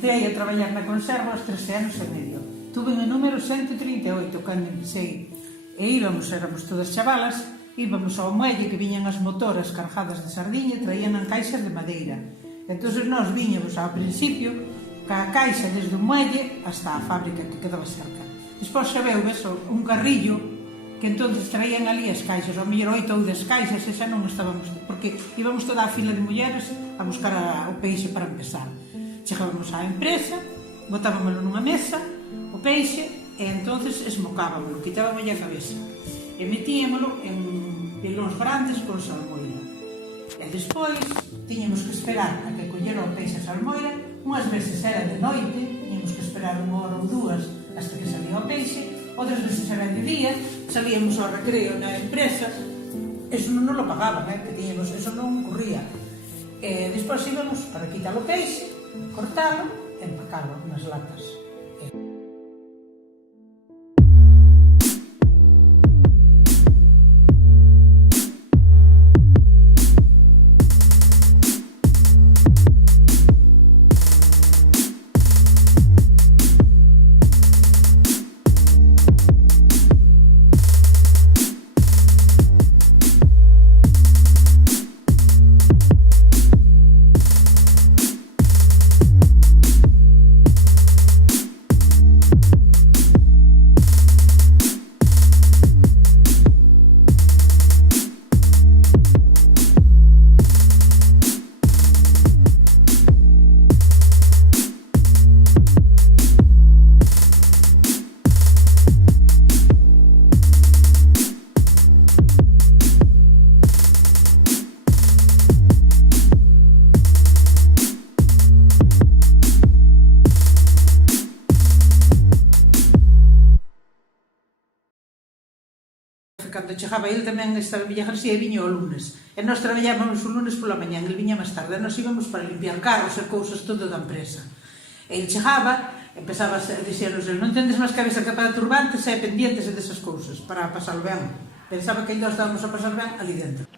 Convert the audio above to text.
Empecé a traballar na conserva aos 13 anos e medio. Tuve o número 138 cando empecé. E éramos todas chavalas, íbamos ao muelle que viñan as motoras cargadas de sardiña e traían en caixas de madeira. Entón nós viñamos ao principio ca caixa desde o muelle hasta a fábrica que quedaba cerca. Despois xa veu un carrillo que entonces traían ali as caixas, ao mellor 8 ou 10 caixas, e xa non estábamos, porque íbamos toda a fila de mulleres a buscar o peixe para empezar. Chegábamos á empresa, botábamoslo nunha mesa, o peixe, e entonces esmocábamoslo, quitábamos a cabeza, e metíamoslo en pilóns grandes con salmoira. E despois tiñamos que esperar a que collera o peixe a salmoira, unhas veces era de noite, tiñamos que esperar unha hora ou dúas hasta que salía o peixe, outras veces era de día, salíamos ao recreo na empresa, eso non nos lo pagaban, que tiñamos, eso non ocurría. Despois íbamos para quitar o peixe, cortalo e empacalo nas latas. Cando chegaba ele tamén estaba en Villagarcía e viña o lunes. E nós traballábamos o lunes pola mañán, ele viña máis tarde. E nós íbamos para limpiar carros e cousas todo da empresa. E ele chegaba, empezaba a dixernos, non tendes máis cabeza que para turbantes e pendientes desas cousas, para pasar ben. Pensaba que ainda estábamos a pasar ben ali dentro.